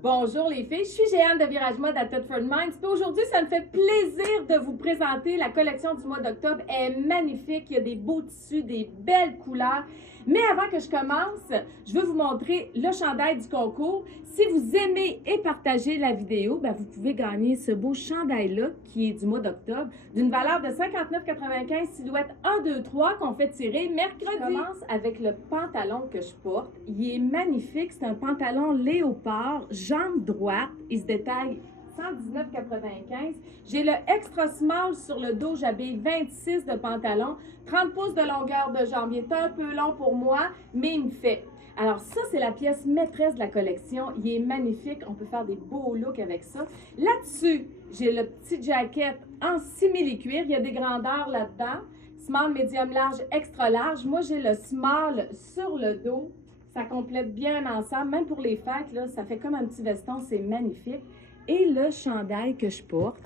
Bonjour les filles, je suis Jeanne de Virage Mode à Thetford Mines. Puis aujourd'hui, ça me fait plaisir de vous présenter la collection du mois d'octobre. Elle est magnifique, il y a des beaux tissus, des belles couleurs. Mais avant que je commence, je veux vous montrer le chandail du concours. Si vous aimez et partagez la vidéo, vous pouvez gagner ce beau chandail-là qui est du mois d'octobre d'une valeur de 59,95 silhouette 1, 2, 3 qu'on fait tirer mercredi. Je commence avec le pantalon que je porte. Il est magnifique, c'est un pantalon léopard, jambe droite. Il se détaille 119,95. J'ai le extra small sur le dos, j'habille 26 de pantalon, 30 pouces de longueur de jambe. Il est un peu long pour moi, mais il me fait. Alors ça, c'est la pièce maîtresse de la collection. Il est magnifique, on peut faire des beaux looks avec ça. Là-dessus, j'ai le petit jacket en simili-cuir. Il y a des grandeurs là-dedans. Small, médium, large, extra large. Moi, j'ai le small sur le dos. Ça complète bien ensemble. Même pour les fêtes, là, ça fait comme un petit veston. C'est magnifique. Et le chandail que je porte,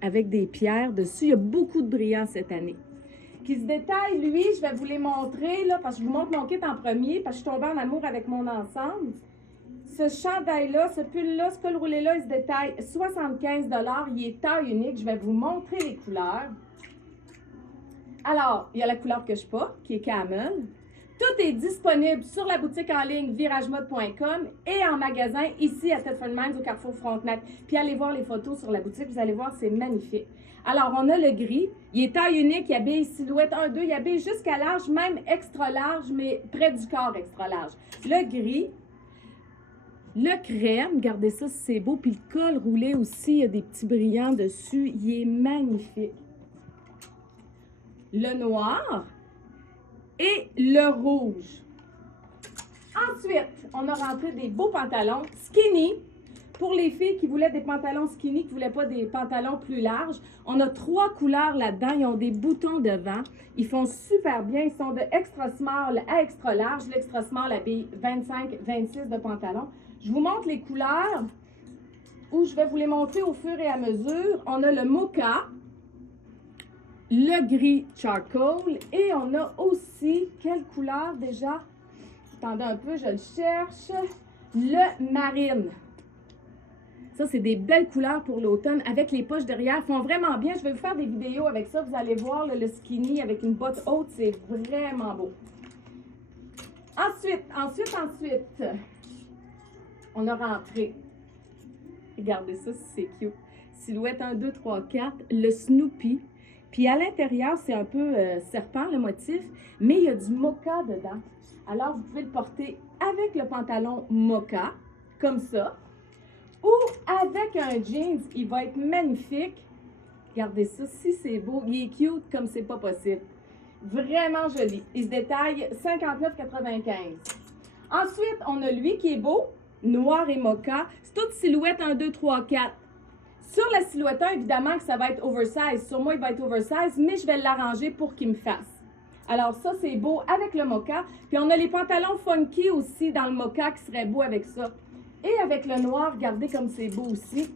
avec des pierres dessus, il y a beaucoup de brillant cette année. Qui se détaille, lui, je vais vous les montrer, là, parce que je vous montre mon kit en premier, parce que je suis tombée en amour avec mon ensemble. Ce chandail-là, ce pull-là, ce col roulé-là, il se détaille 75 $. Il est taille unique. Je vais vous montrer les couleurs. Alors, il y a la couleur que je porte, qui est camel. Tout est disponible sur la boutique en ligne viragemode.com et en magasin ici à Thetford Mines au Carrefour Frontenac. Puis allez voir les photos sur la boutique, vous allez voir, c'est magnifique. Alors, on a le gris. Il est taille unique, il habille silhouette 1, 2, il habille jusqu'à large, même extra large, mais près du corps extra large. Le gris, le crème, regardez ça, c'est beau. Puis le col roulé aussi, il y a des petits brillants dessus. Il est magnifique. Le noir et le rouge. Ensuite, on a rentré des beaux pantalons skinny. Pour les filles qui voulaient des pantalons skinny, qui ne voulaient pas des pantalons plus larges, on a 3 couleurs là-dedans. Ils ont des boutons devant. Ils font super bien. Ils sont de extra small à extra large. L'extra small habille 25-26 de pantalons. Je vous montre les couleurs où je vais vous les montrer au fur et à mesure. On a le mocha, le gris charcoal et on a aussi, quelle couleur déjà? Attendez un peu, je le cherche. Le marine. Ça, c'est des belles couleurs pour l'automne avec les poches derrière. Ils font vraiment bien. Je vais vous faire des vidéos avec ça. Vous allez voir le skinny avec une botte haute. C'est vraiment beau. Ensuite, on a rentré. Regardez ça, c'est cute. Silhouette 1, 2, 3, 4. Le Snoopy. Puis à l'intérieur, c'est un peu serpent le motif, mais il y a du mocha dedans. Alors, vous pouvez le porter avec le pantalon mocha, comme ça, ou avec un jeans. Il va être magnifique. Regardez ça, si c'est beau. Il est cute comme c'est pas possible. Vraiment joli. Il se détaille 59,95. Ensuite, on a lui qui est beau, noir et mocha. C'est toute silhouette 1, 2, 3, 4. Sur la silhouette 1, évidemment que ça va être oversize. Sur moi, il va être oversize, mais je vais l'arranger pour qu'il me fasse. Alors ça, c'est beau avec le mocha. Puis on a les pantalons funky aussi dans le mocha qui serait beau avec ça. Et avec le noir, regardez comme c'est beau aussi.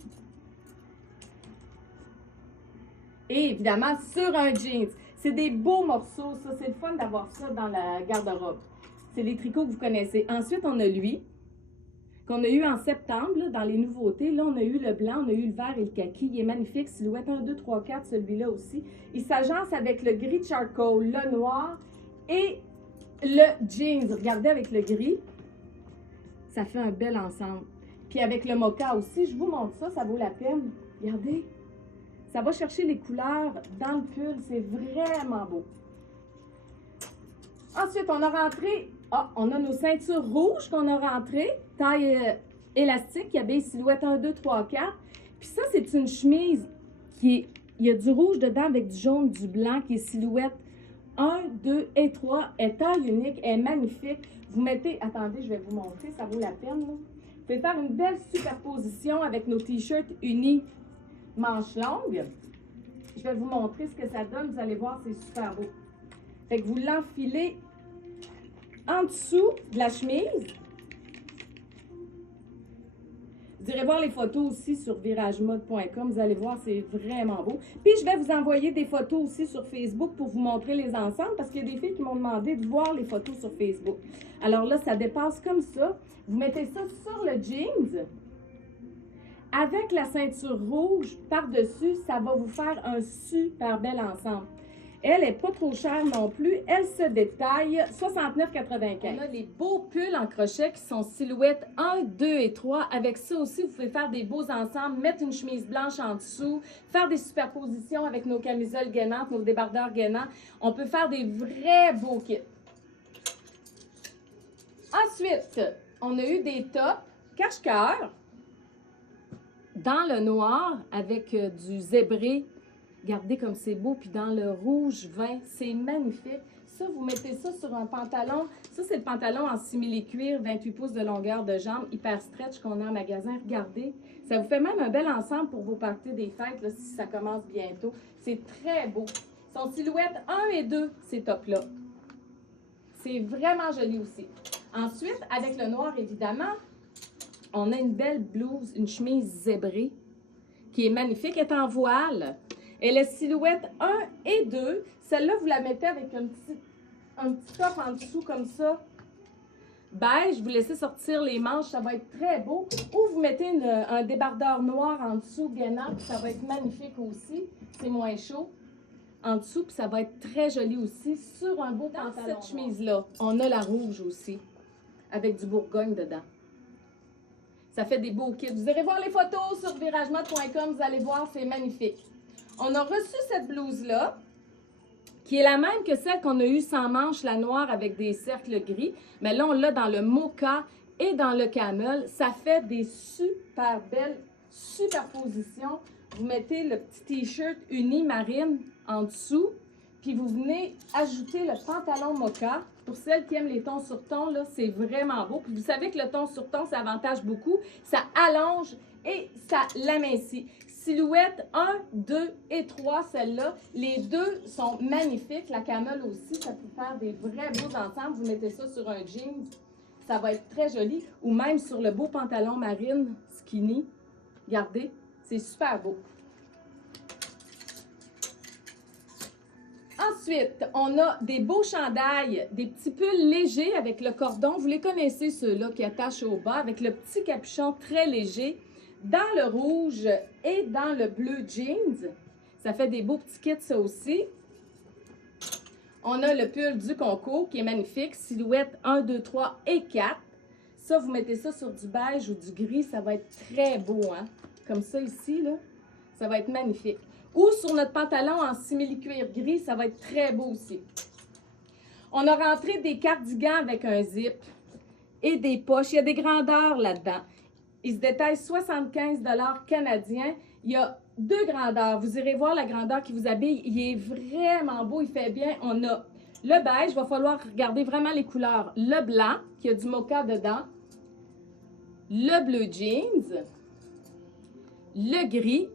Et évidemment, sur un jeans. C'est des beaux morceaux, ça. C'est le fun d'avoir ça dans la garde-robe. C'est les tricots que vous connaissez. Ensuite, on a lui, qu'on a eu en septembre, là, dans les nouveautés. Là, on a eu le blanc, on a eu le vert et le kaki. Il est magnifique. Silhouette 1, 2, 3, 4, celui-là aussi. Il s'agence avec le gris charcoal, le noir et le jeans. Regardez avec le gris. Ça fait un bel ensemble. Puis avec le mocha aussi, je vous montre ça, ça vaut la peine. Regardez. Ça va chercher les couleurs dans le pull. C'est vraiment beau. Ensuite, on a rentré... on a nos ceintures rouges qu'on a rentrées, taille élastique, qui habille silhouette 1, 2, 3, 4. Puis ça, c'est une chemise qui est... Il y a du rouge dedans avec du jaune, du blanc, qui est silhouette 1, 2 et 3. Elle est taille unique, elle est magnifique. Vous mettez... Attendez, je vais vous montrer, ça vaut la peine, là. Vous pouvez faire une belle superposition avec nos t-shirts unis manches longues. Je vais vous montrer ce que ça donne. Vous allez voir, c'est super beau. Fait que vous l'enfilez en dessous de la chemise. Vous irez voir les photos aussi sur viragemode.com. Vous allez voir, c'est vraiment beau. Puis, je vais vous envoyer des photos aussi sur Facebook pour vous montrer les ensembles parce qu'il y a des filles qui m'ont demandé de voir les photos sur Facebook. Alors là, ça dépasse comme ça. Vous mettez ça sur le jeans. avec la ceinture rouge par-dessus, ça va vous faire un super bel ensemble. Elle n'est pas trop chère non plus. Elle se détaille 69,95. On a les beaux pulls en crochet qui sont silhouettes 1, 2 et 3. Avec ça aussi, vous pouvez faire des beaux ensembles, mettre une chemise blanche en dessous, faire des superpositions avec nos camisoles gainantes, nos débardeurs gainants. On peut faire des vrais beaux kits. Ensuite, on a eu des tops cache-cœur dans le noir avec du zébré. Regardez comme c'est beau, puis dans le rouge vin, c'est magnifique. Ça, vous mettez ça sur un pantalon. Ça, c'est le pantalon en simili-cuir, 28 pouces de longueur de jambe, hyper stretch qu'on a en magasin. Regardez, ça vous fait même un bel ensemble pour vos parties des fêtes, là, si ça commence bientôt. C'est très beau. Ils sont silhouettes 1 et 2, ces tops-là. C'est vraiment joli aussi. Ensuite, avec le noir, évidemment, on a une belle blouse, une chemise zébrée, qui est magnifique. Elle est en voile. Elle est silhouette 1 et 2. Celle-là, vous la mettez avec un petit top en dessous comme ça. Beige, vous laissez sortir les manches, ça va être très beau. Ou vous mettez un débardeur noir en dessous, gainant, puis ça va être magnifique aussi. C'est moins chaud. En dessous, puis ça va être très joli aussi sur un beau pantalon. Dans cette chemise-là, on a la rouge aussi, avec du Bourgogne dedans. Ça fait des beaux kits. Vous irez voir les photos sur viragemode.com, vous allez voir, c'est magnifique. On a reçu cette blouse-là, qui est la même que celle qu'on a eue sans manches, la noire avec des cercles gris. Mais là, on l'a dans le mocha et dans le camel. Ça fait des super belles superpositions. Vous mettez le petit t-shirt uni marine en dessous, puis vous venez ajouter le pantalon mocha. Pour celles qui aiment les tons sur tons, là, c'est vraiment beau. Puis vous savez que le ton sur ton, ça avantage beaucoup. Ça allonge et ça l'amincit. Silhouette 1, 2 et 3, celle-là. Les deux sont magnifiques. La camel aussi, ça peut faire des vrais beaux ensembles. Vous mettez ça sur un jeans, ça va être très joli. Ou même sur le beau pantalon marine skinny. Regardez, c'est super beau. Ensuite, on a des beaux chandails, des petits pulls légers avec le cordon. Vous les connaissez, ceux-là qui attachent au bas, avec le petit capuchon très léger. Dans le rouge et dans le bleu jeans. Ça fait des beaux petits kits, ça aussi. On a le pull du concours qui est magnifique. Silhouette 1, 2, 3 et 4. Ça, vous mettez ça sur du beige ou du gris. Ça va être très beau, hein? Comme ça ici, là. Ça va être magnifique. Ou sur notre pantalon en simili-cuir gris. Ça va être très beau aussi. On a rentré des cardigans avec un zip et des poches. Il y a des grandeurs là-dedans. Il se détaille 75 $ canadiens. Il y a deux grandeurs. Vous irez voir la grandeur qui vous habille. Il est vraiment beau, il fait bien. On a le beige, il va falloir regarder vraiment les couleurs. Le blanc, qui a du mocha dedans. Le bleu jeans. Le gris.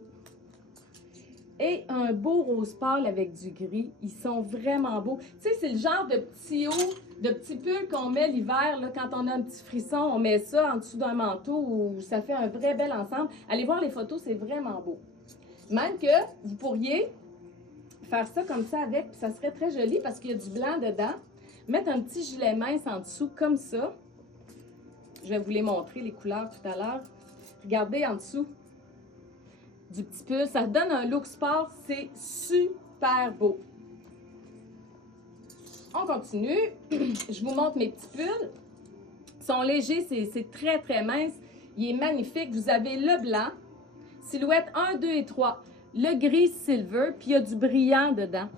Et un beau rose pâle avec du gris. Ils sont vraiment beaux. Tu sais, c'est le genre de petits hauts, de petits pulls qu'on met l'hiver, quand on a un petit frisson, on met ça en dessous d'un manteau où ça fait un vrai bel ensemble. Allez voir les photos, c'est vraiment beau. Même que vous pourriez faire ça comme ça avec, puis ça serait très joli parce qu'il y a du blanc dedans. Mettre un petit gilet mince en dessous comme ça. Je vais vous les montrer, les couleurs tout à l'heure. Regardez en dessous. Du petit pull, ça donne un look sport, c'est super beau. On continue, je vous montre mes petits pulls. Ils sont légers, c'est très très mince, il est magnifique. Vous avez le blanc, silhouette 1, 2 et 3, le gris silver, puis il y a du brillant dedans.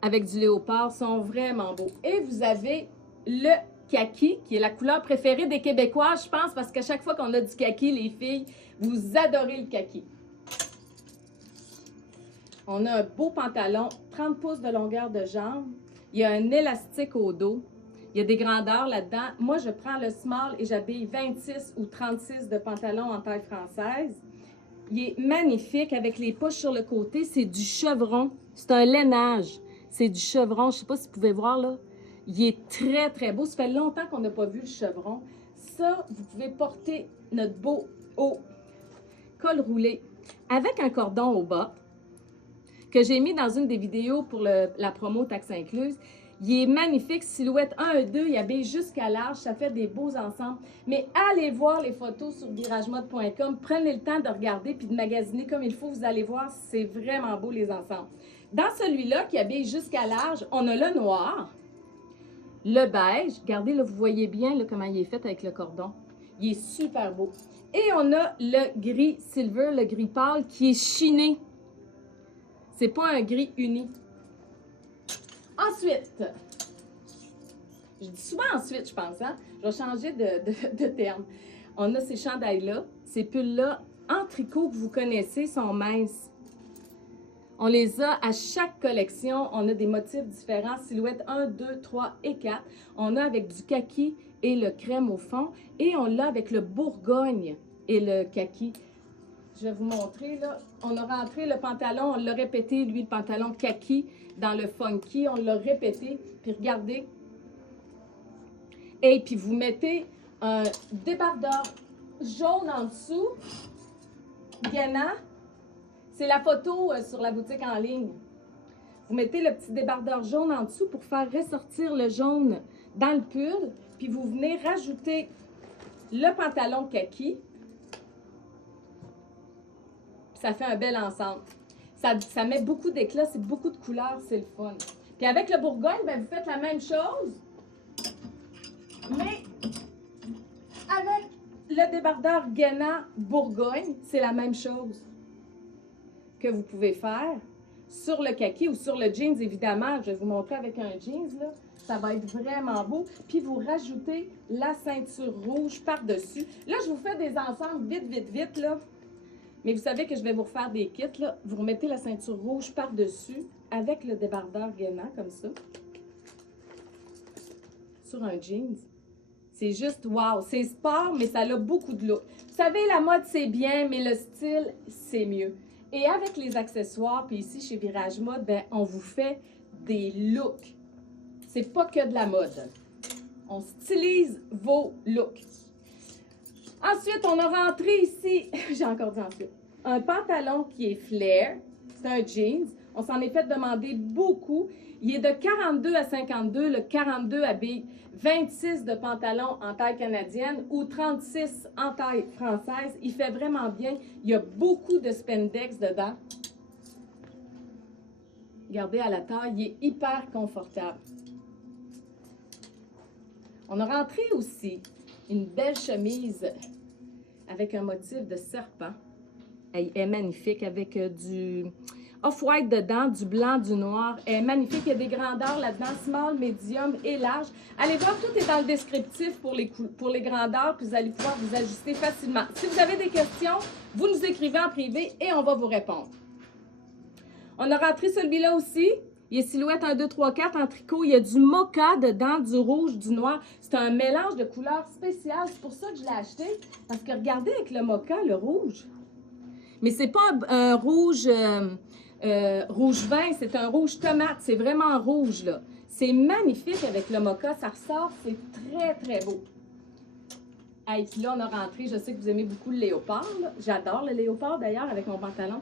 Avec du léopard, ils sont vraiment beaux. Et vous avez le kaki, qui est la couleur préférée des Québécois, je pense, parce qu'à chaque fois qu'on a du kaki, les filles, vous adorez le kaki. On a un beau pantalon, 30 pouces de longueur de jambe. Il y a un élastique au dos. Il y a des grandeurs là-dedans. Moi, je prends le small et j'habille 26 ou 36 de pantalon en taille française. Il est magnifique avec les poches sur le côté. C'est du chevron. C'est un lainage. C'est du chevron. Je ne sais pas si vous pouvez voir là. Il est très, très beau. Ça fait longtemps qu'on n'a pas vu le chevron. Ça, vous pouvez porter notre beau haut col roulé avec un cordon au bas que j'ai mis dans une des vidéos pour la promo taxe incluse. Il est magnifique, silhouette 1 et 2, il habille jusqu'à large, ça fait des beaux ensembles. Mais allez voir les photos sur viragemode.com, prenez le temps de regarder puis de magasiner comme il faut, vous allez voir, c'est vraiment beau les ensembles. Dans celui-là qui habille jusqu'à large, on a le noir, le beige, regardez là, vous voyez bien là, comment il est fait avec le cordon. Il est super beau. Et on a le gris silver, le gris pâle qui est chiné. C'est pas un gris uni. Ensuite, je dis souvent ensuite, je pense, hein? Je vais changer de terme. On a ces chandails-là, ces pulls-là en tricot que vous connaissez, sont minces. On les a à chaque collection. On a des motifs différents, silhouettes 1, 2, 3 et 4. On a avec du kaki et le crème au fond. Et on l'a avec le bourgogne et le kaki. Je vais vous montrer, là. On a rentré le pantalon, on l'a répété, lui, le pantalon kaki dans le funky. On l'a répété. Puis regardez. Et puis vous mettez un débardeur jaune en dessous. Gainant. C'est la photo sur la boutique en ligne. Vous mettez le petit débardeur jaune en dessous pour faire ressortir le jaune dans le pull. Puis vous venez rajouter le pantalon kaki. Ça fait un bel ensemble. Ça met beaucoup d'éclat, c'est beaucoup de couleurs, c'est le fun. Puis avec le bourgogne, ben, vous faites la même chose. Mais avec le débardeur gainant bourgogne, c'est la même chose que vous pouvez faire sur le kaki ou sur le jeans, évidemment. Je vais vous montrer avec un jeans, là. Ça va être vraiment beau. Puis vous rajoutez la ceinture rouge par-dessus. Là, je vous fais des ensembles vite, vite, vite, là. Mais vous savez que je vais vous refaire des kits, là. Vous remettez la ceinture rouge par-dessus avec le débardeur gainant, comme ça. Sur un jeans. C'est juste wow. C'est sport, mais ça a beaucoup de look. Vous savez, la mode, c'est bien, mais le style, c'est mieux. Et avec les accessoires, puis ici, chez Virage Mode, ben, on vous fait des looks. C'est pas que de la mode. On stylise vos looks. Ensuite, on a rentré ici, j'ai encore dit ensuite, un pantalon qui est flare. C'est un jeans. On s'en est fait demander beaucoup. Il est de 42 à 52. Le 42 habille 26 de pantalon en taille canadienne ou 36 en taille française. Il fait vraiment bien. Il y a beaucoup de spandex dedans. Regardez à la taille, il est hyper confortable. On a rentré aussi une belle chemise avec un motif de serpent. Elle est magnifique avec du off-white dedans, du blanc, du noir. Elle est magnifique. Il y a des grandeurs là-dedans, small, medium et large. Allez voir, tout est dans le descriptif pour les grandeurs, puis vous allez pouvoir vous ajuster facilement. Si vous avez des questions, vous nous écrivez en privé et on va vous répondre. On a rentré celui-là aussi. Il est silhouette 1, 2, 3, 4 en tricot. Il y a du mocha dedans, du rouge, du noir. C'est un mélange de couleurs spéciales. C'est pour ça que je l'ai acheté. Parce que regardez avec le mocha, le rouge. Mais c'est pas un rouge, rouge vin, c'est un rouge tomate. C'est vraiment rouge, là. C'est magnifique avec le mocha. Ça ressort, c'est très, très beau. Et puis là, on a rentré, je sais que vous aimez beaucoup le léopard. J'adore le léopard, d'ailleurs, avec mon pantalon.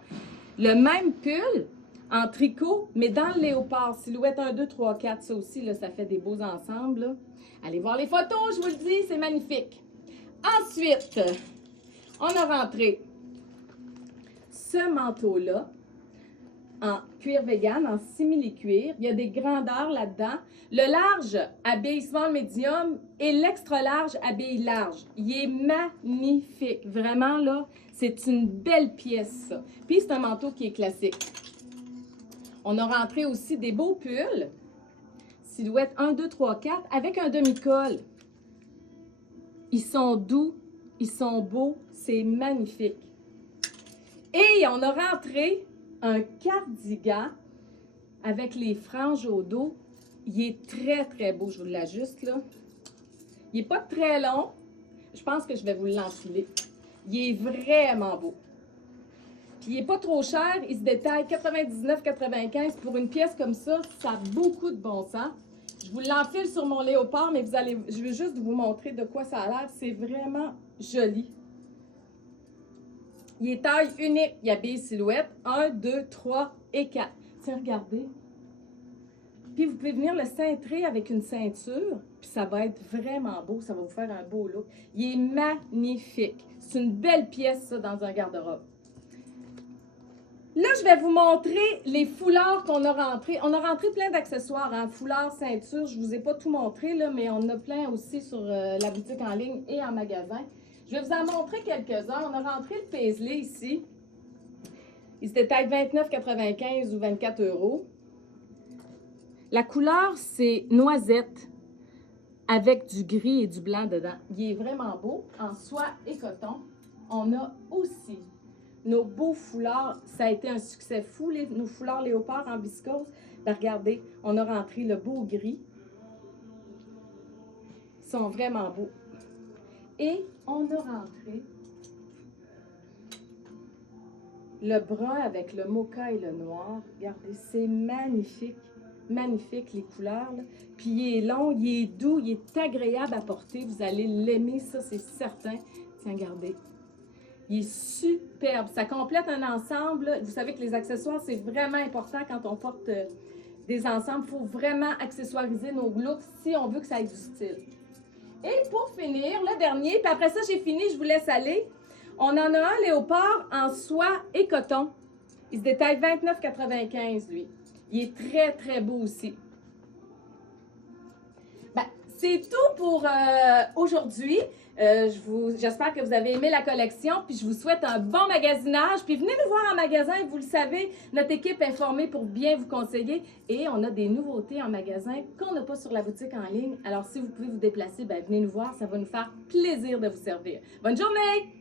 Le même pull en tricot, mais dans le léopard. Silhouette 1, 2, 3, 4. Ça aussi, là, ça fait des beaux ensembles. Là. Allez voir les photos, je vous le dis, c'est magnifique. Ensuite, on a rentré ce manteau-là en cuir vegan, en simili-cuir. Il y a des grandeurs là-dedans. Le large habille small medium et l'extra large habille large. Il est magnifique. Vraiment, là, c'est une belle pièce, ça. Puis, c'est un manteau qui est classique. On a rentré aussi des beaux pulls. Silhouette 1, 2, 3, 4 avec un demi-col. Ils sont doux, ils sont beaux, c'est magnifique. Et on a rentré un cardigan avec les franges au dos. Il est très, très beau. Je vous l'ajuste, là. Il n'est pas très long. Je pense que je vais vous l'enfiler. Il est vraiment beau. Puis, il n'est pas trop cher. Il se détaille 99,95 pour une pièce comme ça. Ça a beaucoup de bon sens. Je vous l'enfile sur mon léopard, mais je veux juste vous montrer de quoi ça a l'air. C'est vraiment joli. Il est taille unique. Il habille silhouette 1, 2, 3 et 4. Tiens, regardez. Puis vous pouvez venir le cintrer avec une ceinture, puis ça va être vraiment beau, ça va vous faire un beau look. Il est magnifique. C'est une belle pièce, ça, dans un garde-robe. Là, je vais vous montrer les foulards qu'on a rentrés. On a rentré plein d'accessoires, hein, foulards, ceintures. Je ne vous ai pas tout montré, là, mais on en a plein aussi sur la boutique en ligne et en magasin. Je vais vous en montrer quelques-uns. On a rentré le paisley ici. Il était peut-être 29,95 ou 24 €. La couleur, c'est noisette avec du gris et du blanc dedans. Il est vraiment beau, en soie et coton. On a aussi nos beaux foulards. Ça a été un succès fou, nos foulards léopard en viscose. Ben, regardez, on a rentré le beau gris. Ils sont vraiment beaux. Et on a rentré le brun avec le mocha et le noir. Regardez, c'est magnifique. Magnifique, les couleurs. Là. Puis il est long, il est doux, il est agréable à porter. Vous allez l'aimer, ça, c'est certain. Tiens, regardez. Il est superbe. Ça complète un ensemble. Vous savez que les accessoires, c'est vraiment important quand on porte des ensembles. Il faut vraiment accessoiriser nos looks si on veut que ça ait du style. Et pour finir, le dernier, puis après ça, j'ai fini, je vous laisse aller. On en a un léopard en soie et coton. Il se détaille 29,95 lui. Il est très, très beau aussi. Ben, c'est tout pour aujourd'hui. J'espère que vous avez aimé la collection, puis je vous souhaite un bon magasinage. Puis venez nous voir en magasin, vous le savez, notre équipe est formée pour bien vous conseiller. Et on a des nouveautés en magasin qu'on n'a pas sur la boutique en ligne. Alors, si vous pouvez vous déplacer, ben, venez nous voir, ça va nous faire plaisir de vous servir. Bonne journée!